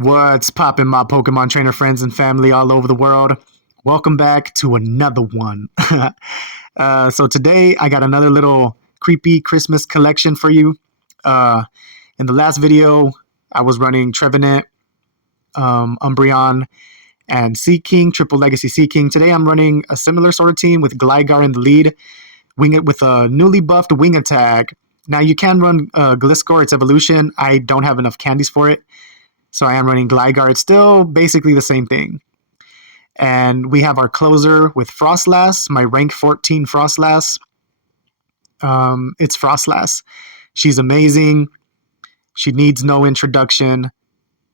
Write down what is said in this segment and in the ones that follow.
What's poppin', my Pokemon trainer friends and family all over the world? Welcome back to another one. So today I got another little creepy Christmas collection for you. Uh, in the last video, I was running Trevenant, Umbreon, and Sea King, Triple Legacy Sea King. Today I'm running a similar sort of team with Gligar in the lead, wing it with a newly buffed wing attack. Now you can run Gliscor, its evolution. I don't have enough candies for it. So I am running Gligar. It's still basically the same thing. And we have our closer with Froslass, my rank 14 Froslass. It's Froslass. She's amazing. She needs no introduction.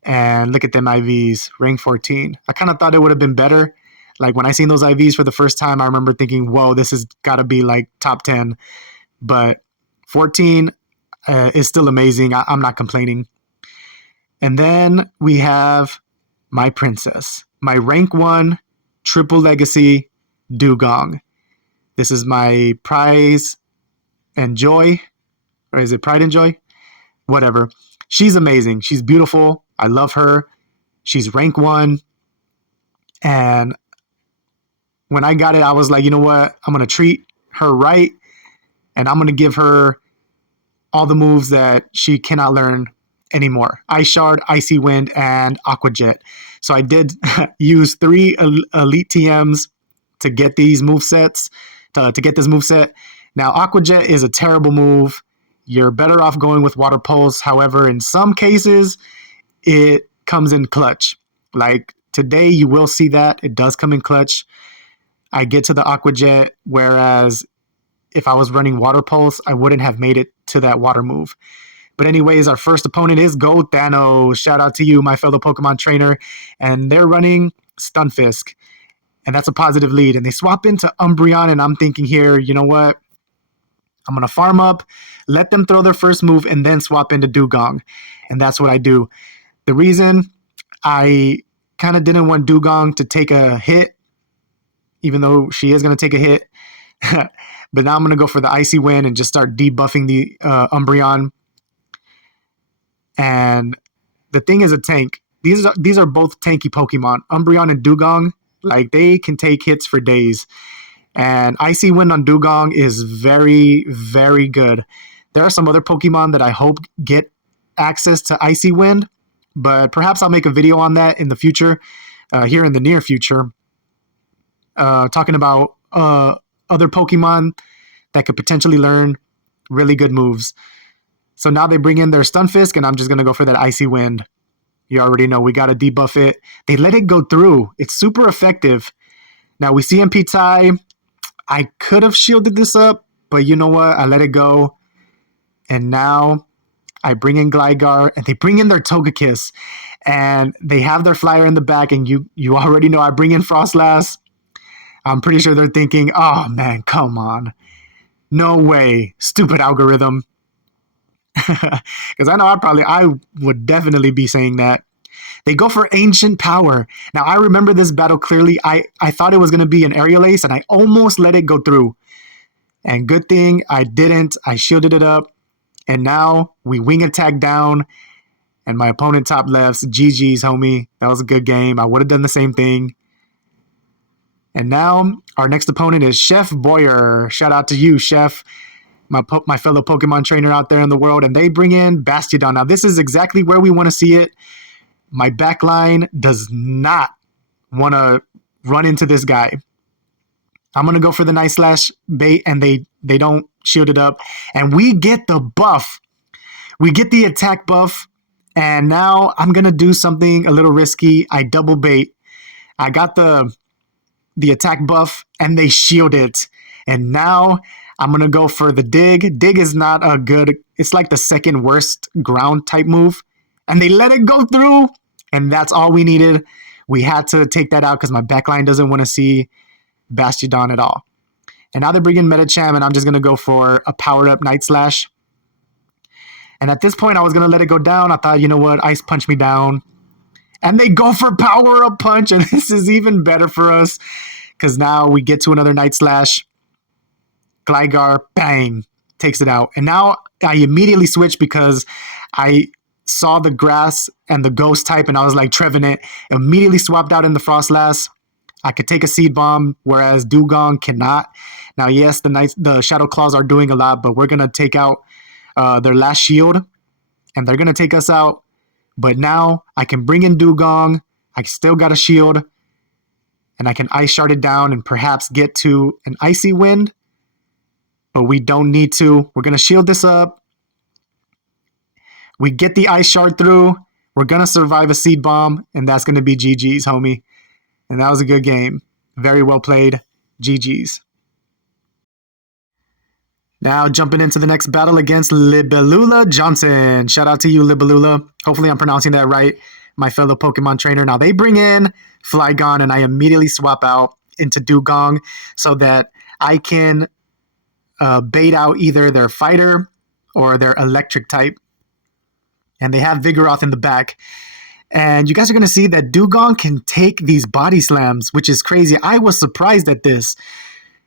And look at them IVs, rank 14. I kind of thought it would have been better. Like when I seen those IVs for the first time, I remember thinking, whoa, this has got to be like top 10. But 14 is still amazing. I'm not complaining. And then we have my princess, my rank 1 triple legacy Dewgong. This is my prize and joy. Or is it pride and joy? Whatever. She's amazing. She's beautiful. I love her. She's rank 1. And when I got it, I was like, you know what? I'm going to treat her right. And I'm going to give her all the moves that she cannot learn anymore. Ice Shard, Icy Wind, and Aqua Jet. So I did use 3 Elite TMs to get these movesets, to get this moveset. Now, Aqua Jet is a terrible move. You're better off going with Water Pulse. However, in some cases, it comes in clutch. Like today, you will see that. It does come in clutch. I get to the Aqua Jet, whereas if I was running Water Pulse, I wouldn't have made it to that water move. But anyways, our first opponent is Gold Thanos. Shout out to you, my fellow Pokemon trainer. And they're running Stunfisk. And that's a positive lead. And they swap into Umbreon, and I'm thinking here, you know what? I'm going to farm up, let them throw their first move, and then swap into Dewgong. And that's what I do. The reason I kind of didn't want Dewgong to take a hit, even though she is going to take a hit. But now I'm going to go for the Icy Wind and just start debuffing the Umbreon. And the thing is a tank. These are both tanky Pokemon. Umbreon and Dewgong, like they can take hits for days. And Icy Wind on Dewgong is very, very good. There are some other Pokemon that I hope get access to Icy Wind, but perhaps I'll make a video on that in the future, here in the near future, talking about other Pokemon that could potentially learn really good moves. So now they bring in their Stunfisk, and I'm just going to go for that Icy Wind. You already know we got to debuff it. They let it go through. It's super effective. Now we CMP tie. I could have shielded this up, but you know what? I let it go. And now I bring in Gligar, and they bring in their Togekiss. And they have their flyer in the back, and you already know I bring in Froslass. I'm pretty sure they're thinking, oh man, come on. No way. Stupid algorithm. Because I know I would definitely be saying that. They go for Ancient Power. Now, I remember this battle clearly. I thought it was going to be an Aerial Ace, and I almost let it go through. And good thing I didn't. I shielded it up. And now we wing attack down, and my opponent top lefts. GG's, homie. That was a good game. I would have done the same thing. And now our next opponent is Chef Boyer. Shout out to you, Chef. My fellow Pokemon trainer out there in the world, and they bring in Bastiodon. Now, this is exactly where we want to see it. My backline does not want to run into this guy. I'm going to go for the Night Slash bait, and they don't shield it up. And we get the buff. We get the attack buff, and now I'm going to do something a little risky. I double bait. I got the attack buff, and they shield it. And now I'm going to go for the Dig. Dig is not a good, it's like the second worst ground type move. And they let it go through. And that's all we needed. We had to take that out because my backline doesn't want to see Bastiodon at all. And now they're bringing Metacham, and I'm just going to go for a powered up Night Slash. And at this point, I was going to let it go down. I thought, you know what, Ice Punch me down. And they go for Power Up Punch. And this is even better for us because now we get to another Night Slash. Gligar, bang, takes it out. And now I immediately switch because I saw the grass and the ghost type, and I was like, Trevenant. Immediately swapped out in the Froslass. I could take a Seed Bomb, whereas Dewgong cannot. Now, yes, the Shadow Claws are doing a lot, but we're going to take out their last shield, and they're going to take us out. But now I can bring in Dewgong. I still got a shield, and I can Ice Shard it down and perhaps get to an Icy Wind. But we don't need to. We're going to shield this up. We get the Ice Shard through. We're going to survive a Seed Bomb, and that's going to be GG's, homie. And that was a good game. Very well played. GG's. Now jumping into the next battle against Libellula Johnson. Shout out to you, Libellula. Hopefully I'm pronouncing that right, my fellow Pokemon trainer. Now they bring in Flygon, and I immediately swap out into Dewgong so that I can bait out either their fighter or their electric type. And they have Vigoroth in the back. And you guys are going to see that Dewgong can take these body slams, which is crazy. I was surprised at this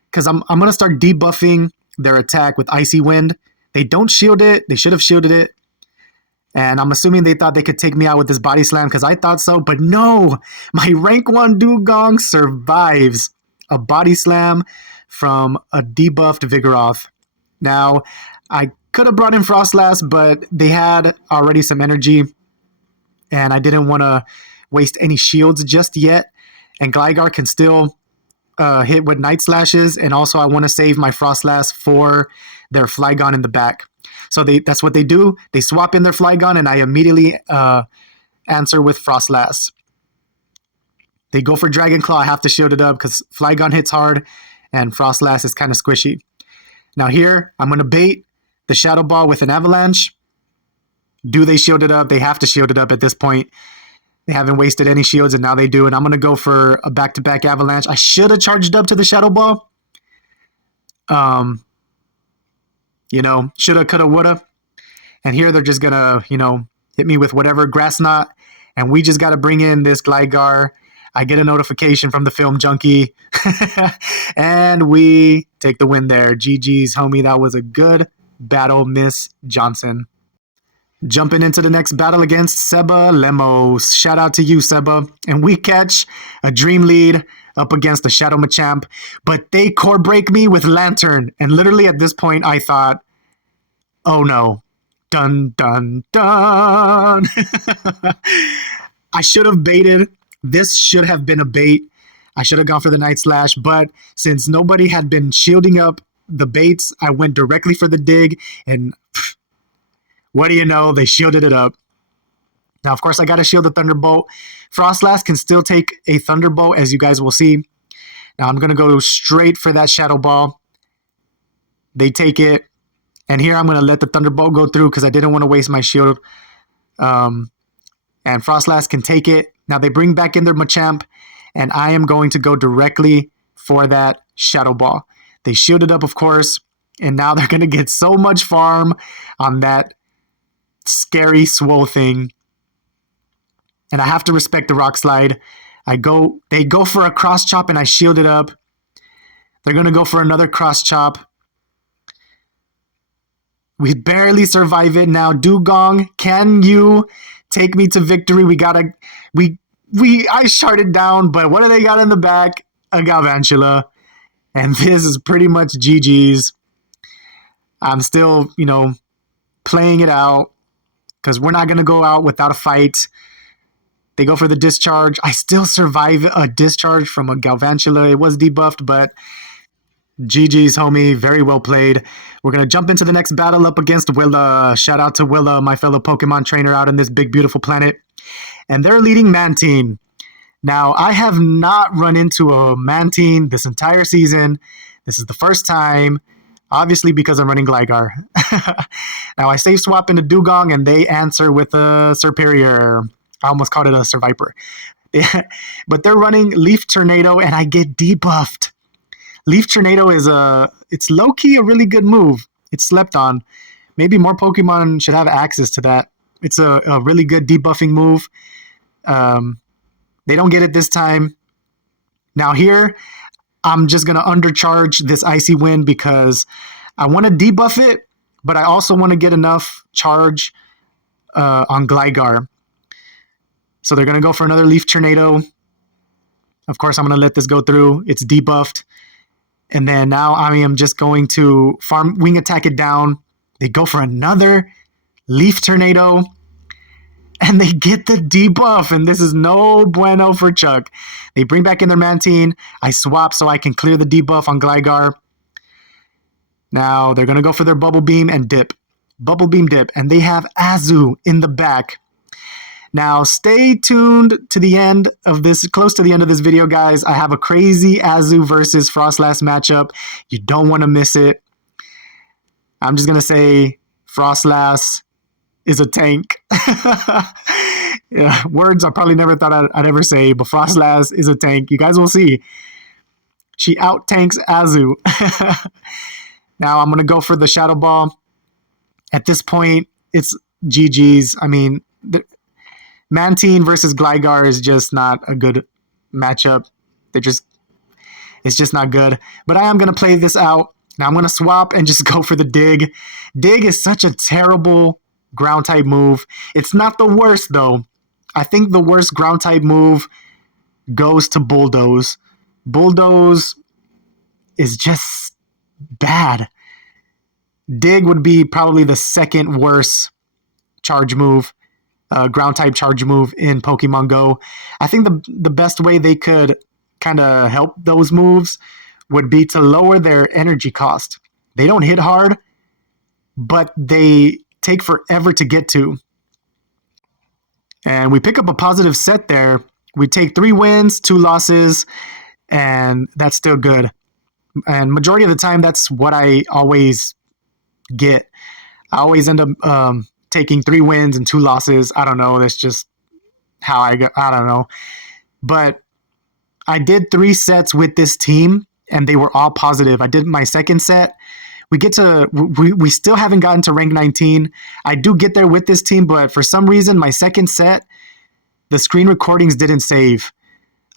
because I'm going to start debuffing their attack with Icy Wind. They don't shield it. They should have shielded it. And I'm assuming they thought they could take me out with this body slam because I thought so. But no, my rank 1 Dewgong survives a body slam from a debuffed Vigoroth. Now, I could have brought in Froslass, but they had already some energy. And I didn't want to waste any shields just yet. And Gligar can still hit with Night Slashes. And also I want to save my Froslass for their Flygon in the back. So that's what they do. They swap in their Flygon, and I immediately answer with Froslass. They go for Dragon Claw. I have to shield it up because Flygon hits hard, and Froslass is kind of squishy. Now here, I'm going to bait the Shadow Ball with an Avalanche. Do they shield it up? They have to shield it up at this point. They haven't wasted any shields, and now they do. And I'm going to go for a back-to-back Avalanche. I should have charged up to the Shadow Ball. Shoulda, coulda, woulda. And here they're just going to, hit me with whatever Grass Knot. And we just got to bring in this Gligar. I get a notification from the Film Junkie. And we take the win there. GG's, homie. That was a good battle, Miss Johnson. Jumping into the next battle against Seba Lemos. Shout out to you, Seba. And we catch a Dream Lead up against the Shadow Machamp. But they core break me with Lantern. And literally at this point, I thought, oh no. Dun, dun, dun. I should have baited. This should have been a bait. I should have gone for the Night Slash. But since nobody had been shielding up the baits, I went directly for the dig. And what do you know? They shielded it up. Now, of course, I got to shield the Thunderbolt. Froslass can still take a Thunderbolt, as you guys will see. Now, I'm going to go straight for that Shadow Ball. They take it. And here I'm going to let the Thunderbolt go through because I didn't want to waste my shield. And Froslass can take it. Now, they bring back in their Machamp. And I am going to go directly for that Shadow Ball. They shielded up, of course. And now they're going to get so much farm on that scary Swole thing. And I have to respect the Rock Slide. They go for a Cross Chop, and I shield it up. They're going to go for another Cross Chop. We barely survive it. Now, Dewgong, can you take me to victory? I shard it down, but what do they got in the back? A Galvantula. And this is pretty much GG's. I'm still, playing it out because we're not going to go out without a fight. They go for the Discharge. I still survive a Discharge from a Galvantula. It was debuffed, but GG's, homie. Very well played. We're going to jump into the next battle up against Willa. Shout out to Willa, my fellow Pokemon trainer out on this big, beautiful planet. And they're leading Mantine. Now, I have not run into a Mantine this entire season. This is the first time. Obviously, because I'm running Gligar. Now, I save swap into Dewgong, and they answer with a Serperior. I almost called it a Survivor. But they're running Leaf Tornado, and I get debuffed. Leaf Tornado it's low-key a really good move. It's slept on. Maybe more Pokemon should have access to that. It's a really good debuffing move. They don't get it this time. Now here, I'm just going to undercharge this Icy Wind because I want to debuff it, but I also want to get enough charge on Gligar. So they're going to go for another Leaf Tornado. Of course, I'm going to let this go through. It's debuffed. And then now I am just going to farm wing attack it down. They go for another Leaf Tornado. And they get the debuff. And this is no bueno for Chuck. They bring back in their Mantine. I swap so I can clear the debuff on Gligar. Now they're going to go for their Bubble Beam and dip. Bubble Beam dip. And they have Azu in the back. Now, stay tuned to the end of this, close to the end of this video, guys. I have a crazy Azu versus Froslass matchup. You don't want to miss it. I'm just going to say Froslass is a tank. Yeah, words I probably never thought I'd ever say, but Froslass is a tank. You guys will see. She out-tanks Azu. Now, I'm going to go for the Shadow Ball. At this point, it's GG's. I mean, Mantine versus Gligar is just not a good matchup. It's just not good. But I am going to play this out. Now I'm going to swap and just go for the dig. Dig is such a terrible ground type move. It's not the worst though. I think the worst ground type move goes to Bulldoze. Bulldoze is just bad. Dig would be probably the second worst charge move. Ground type charge move in Pokemon Go. I think the best way they could kind of help those moves would be to lower their energy cost. They don't hit hard, but they take forever to get to. And we pick up a positive set there. We take 3 wins, 2 losses, and that's still good. And majority of the time, that's what I always get. I always end up taking 3 wins and 2 losses. I don't know. That's just how I don't know. But I did 3 sets with this team, and they were all positive. I did my second set. We still haven't gotten to rank 19. I do get there with this team, but for some reason, my second set, the screen recordings didn't save.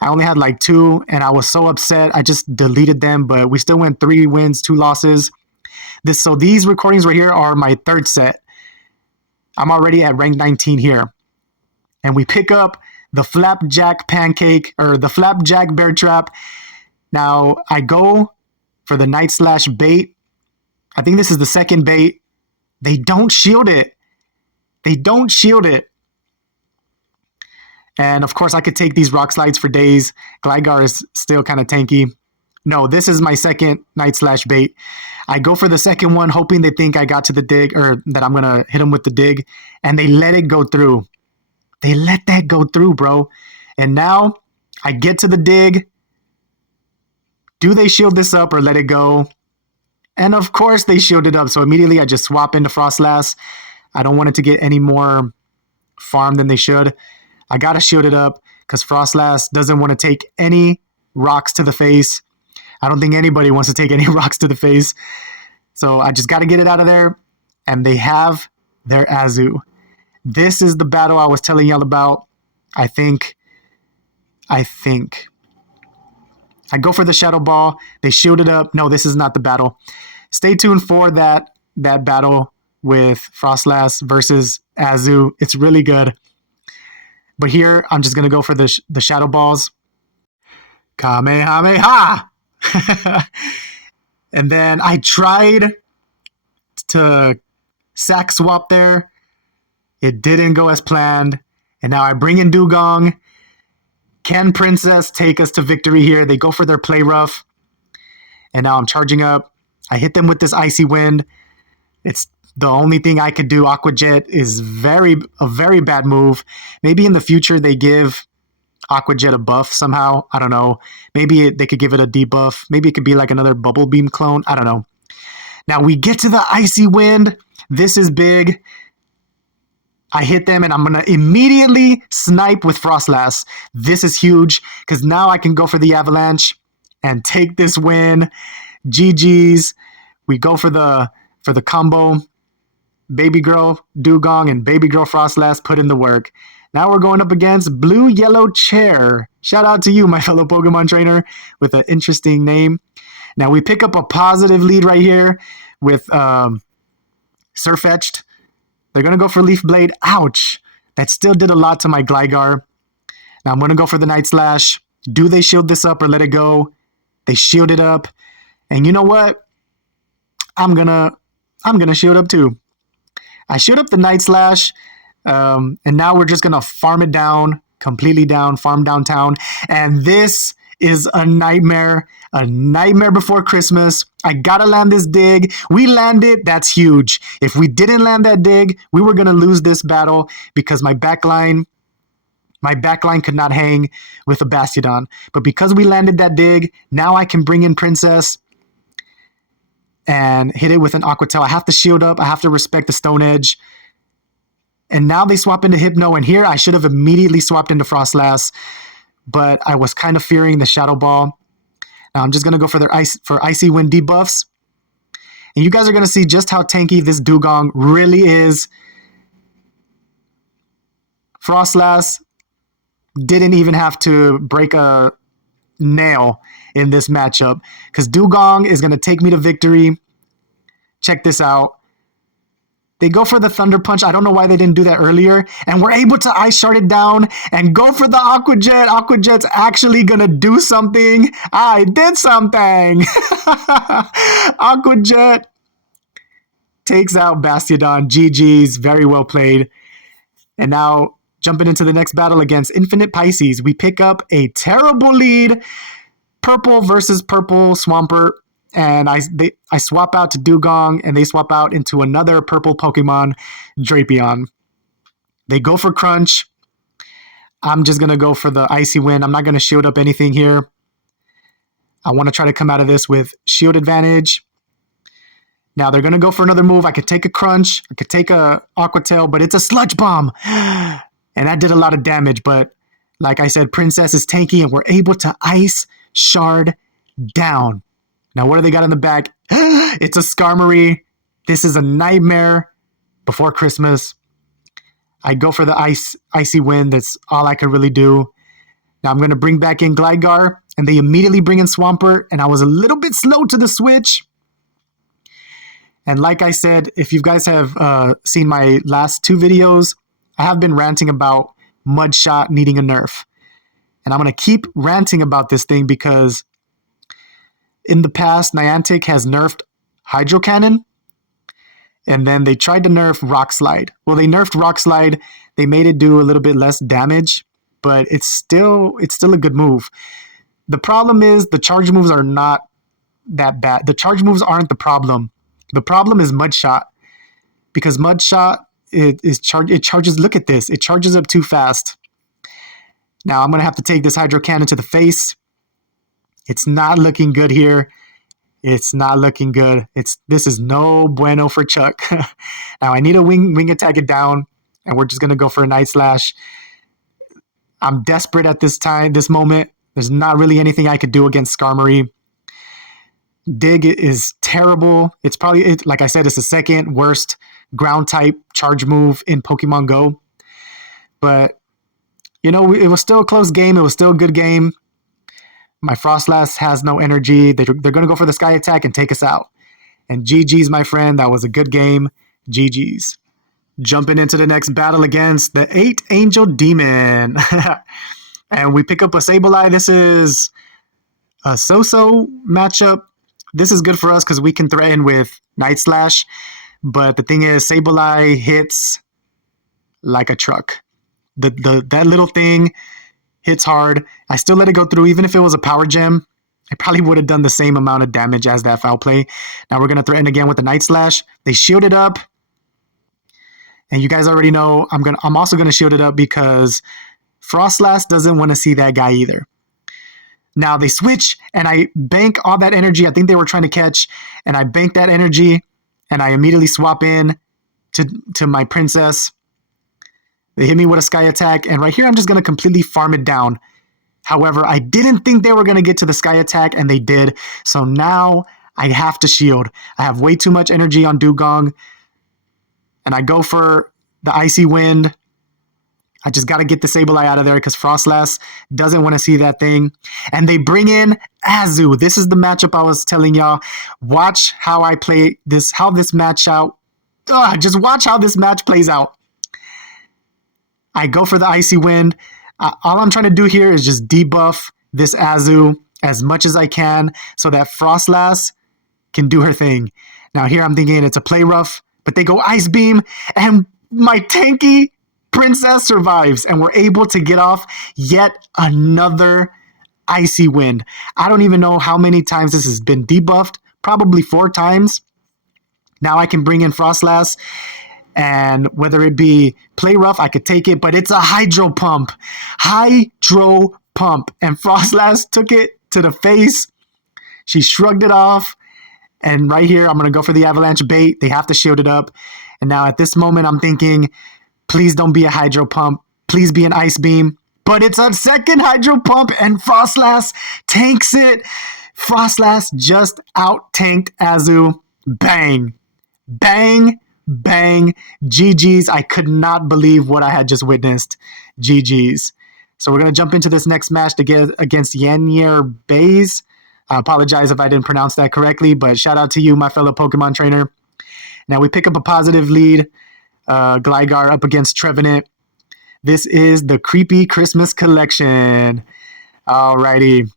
I only had like 2, and I was so upset. I just deleted them, but we still went 3 wins, 2 losses. So these recordings right here are my third set. I'm already at rank 19 here. And we pick up the Flapjack Pancake, or the Flapjack Bear Trap. Now, I go for the Night Slash bait. I think this is the second bait. They don't shield it. They don't shield it. And, of course, I could take these Rock Slides for days. Gligar is still kind of tanky. No, this is my second Night Slash bait. I go for the second one, hoping they think I got to the dig, or that I'm going to hit them with the dig, and they let it go through. They let that go through, bro. And now I get to the dig. Do they shield this up or let it go? And of course they shield it up. So immediately I just swap into Froslass. I don't want it to get any more farm than they should. I got to shield it up because Froslass doesn't want to take any rocks to the face. I don't think anybody wants to take any rocks to the face. So I just got to get it out of there. And they have their Azu. This is the battle I was telling y'all about. I think. I go for the Shadow Ball. They shield it up. No, this is not the battle. Stay tuned for that battle with Froslass versus Azu. It's really good. But here, I'm just going to go for the Shadow Balls. Kamehameha! And then I tried to sack swap there. It didn't go as planned. And now I bring in Dewgong. Can Princess take us to victory here? They go for their Play Rough. And now I'm charging up. I hit them with this Icy Wind. It's the only thing I could do. Aqua Jet is a very bad move. Maybe in the future they give Aqua Jet a buff somehow. I don't know. Maybe they could give it a debuff. Maybe it could be like another Bubble Beam clone. I don't know. Now we get to the Icy Wind. This is big. I hit them, and I'm going to immediately snipe with Froslass. This is huge, because now I can go for the Avalanche and take this win. GG's. We go for the combo. Baby Girl Dewgong and Baby Girl Froslass put in the work. Now we're going up against Blue Yellow Chair. Shout out to you, my fellow Pokemon trainer, with an interesting name. Now we pick up a positive lead right here with Surfetched. They're going to go for Leaf Blade. Ouch. That still did a lot to my Gligar. Now I'm going to go for the Night Slash. Do they shield this up or let it go? They shield it up. And you know what? I'm gonna shield up too. I shield up the Night Slash. And now we're just going to farm it down. Completely down. Farm downtown. And this is a nightmare before Christmas. I gotta land this dig. We land it, that's huge. If we didn't land that dig, we were gonna lose this battle because my backline could not hang with a Bastiodon. But because we landed that dig, now I can bring in Princess and hit it with an Aqua Tail. I have to shield up. I have to respect the Stone Edge. And now they swap into Hypno, and here I should have immediately swapped into Froslass, but I was kind of fearing the Shadow Ball. Now I'm just going to go for their Icy Wind debuffs. And you guys are going to see just how tanky this Dewgong really is. Froslass didn't even have to break a nail in this matchup because Dewgong is going to take me to victory. Check this out. They go for the Thunder Punch. I don't know why they didn't do that earlier. And we're able to Ice Shard it down and go for the Aqua Jet. Aqua Jet's actually going to do something. I did something. Aqua Jet takes out Bastiodon. GG's. Very well played. And now jumping into the next battle against Infinite Pisces. We pick up a terrible lead. Purple versus Purple Swampert. And I swap out to Dewgong, and they swap out into another purple Pokemon, Drapion. They go for Crunch. I'm just going to go for the Icy Wind. I'm not going to shield up anything here. I want to try to come out of this with shield advantage. Now they're going to go for another move. I could take a Crunch. I could take a Aqua Tail, but it's a Sludge Bomb. And that did a lot of damage. But like I said, Princess is tanky, and we're able to Ice Shard down. Now, what do they got in the back? It's a Skarmory. This is a nightmare before Christmas. I go for the Icy Wind. That's all I could really do. Now, I'm going to bring back in Gligar, and they immediately bring in Swampert, and I was a little bit slow to the switch. And like I said, if you guys have seen my last two videos, I have been ranting about Mudshot needing a nerf. And I'm going to keep ranting about this thing because in the past, Niantic has nerfed Hydro Cannon, and then they tried to nerf Rock Slide. Well, they nerfed Rock Slide. They made it do a little bit less damage, but it's still a good move. The problem is the charge moves are not that bad. The charge moves aren't the problem. The problem is Mudshot, because Mudshot it charges. Look at this. It charges up too fast. Now I'm gonna have to take this Hydro Cannon to the face. It's not looking good here. It's not looking good. This is no bueno for Chuck. Now I need a wing attack it down, and we're just gonna go for a Night Slash. I'm desperate at this moment. There's not really anything I could do against Skarmory. Dig is terrible. It's probably, like I said, it's the second worst ground type charge move in Pokemon Go. But it was still a close game. It was still a good game. My Froslass has no energy. They're going to go for the Sky Attack and take us out. And GG's, my friend. That was a good game. GG's. Jumping into the next battle against the 8 Angel Demon. And we pick up a Sableye. This is a so-so matchup. This is good for us because we can threaten with Night Slash. But the thing is, Sableye hits like a truck. That little thing hits hard. I still let it go through. Even if it was a Power Gem, I probably would have done the same amount of damage as that Foul Play. Now we're going to threaten again with the Night Slash. They shield it up. And you guys already know I'm also going to shield it up because Froslass doesn't want to see that guy either. Now they switch, and I bank all that energy. I think they were trying to catch, and I bank that energy, and I immediately swap in to my Princess. They hit me with a Sky Attack, and right here I'm just going to completely farm it down. However, I didn't think they were going to get to the Sky Attack, and they did. So now I have to shield. I have way too much energy on Dewgong, and I go for the Icy Wind. I just got to get the Sableye out of there because Froslass doesn't want to see that thing. And they bring in Azu. This is the matchup I was telling y'all. Watch how I play this, how this match out Just watch how this match plays out. I go for the Icy Wind. All I'm trying to do here is just debuff this Azu as much as I can so that Froslass can do her thing. Now here I'm thinking it's a play rough, but they go Ice Beam, and my tanky Princess survives, and we're able to get off yet another Icy Wind. I don't even know how many times this has been debuffed, probably 4 times. Now I can bring in Froslass, and whether it be play rough, I could take it, but it's a Hydro Pump. Hydro Pump. And Froslass took it to the face. She shrugged it off. And right here, I'm going to go for the Avalanche bait. They have to shield it up. And now at this moment, I'm thinking, please don't be a Hydro Pump. Please be an Ice Beam. But it's a second Hydro Pump, and Froslass tanks it. Froslass just out-tanked Azu. Bang. Bang. Bang. GG's. I could not believe what I had just witnessed. GG's. So we're going to jump into this next match against Yannier Bays. I apologize if I didn't pronounce that correctly, but shout out to you, my fellow Pokemon trainer. Now we pick up a positive lead. Gligar up against Trevenant. This is the Creepy Christmas Collection. Alrighty.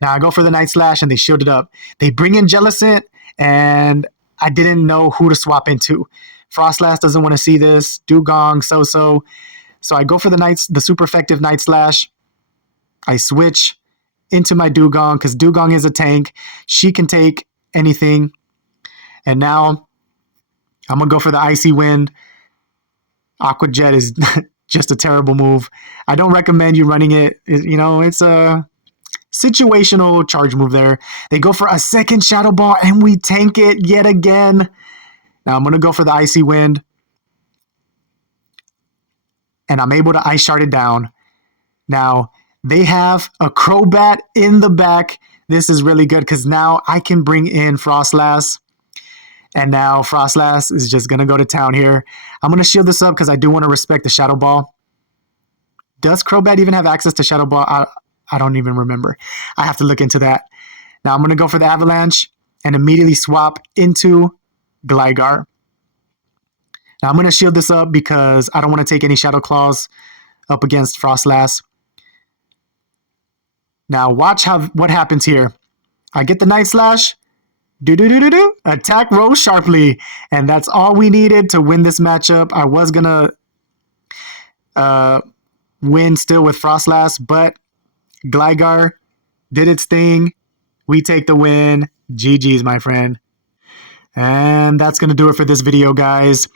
Now I go for the Night Slash, and they shield it up. They bring in Jellicent, and I didn't know who to swap into. Froslass doesn't want to see this. Dewgong, So I go for the super effective Night Slash. I switch into my Dewgong because Dewgong is a tank. She can take anything. And now I'm going to go for the Icy Wind. Aqua Jet is just a terrible move. I don't recommend you running it. It's a situational charge move there. They go for a second Shadow Ball, and we tank it yet again. Now I'm going to go for the Icy Wind. And I'm able to Ice Shard it down. Now, they have a Crobat in the back. This is really good because now I can bring in Froslass. And now Froslass is just going to go to town here. I'm going to shield this up because I do want to respect the Shadow Ball. Does Crobat even have access to Shadow Ball? I don't even remember. I have to look into that. Now I'm going to go for the Avalanche and immediately swap into Gligar. Now I'm going to shield this up because I don't want to take any Shadow Claws up against Froslass. Now watch what happens here. I get the Night Slash. Attack Rose sharply. And that's all we needed to win this matchup. I was going to win still with Froslass, but Gligar did its thing. We take the win. GG's, my friend. And that's going to do it for this video, guys.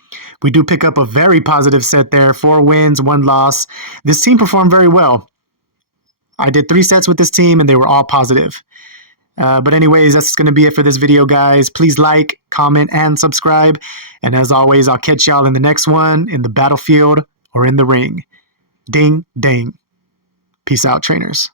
We do pick up a very positive set there. 4 wins, 1 loss. This team performed very well. I did 3 sets with this team, and they were all positive. But anyways, that's going to be it for this video, guys. Please like, comment, and subscribe. And as always, I'll catch y'all in the next one, in the battlefield or in the ring. Ding, ding. Peace out, trainers.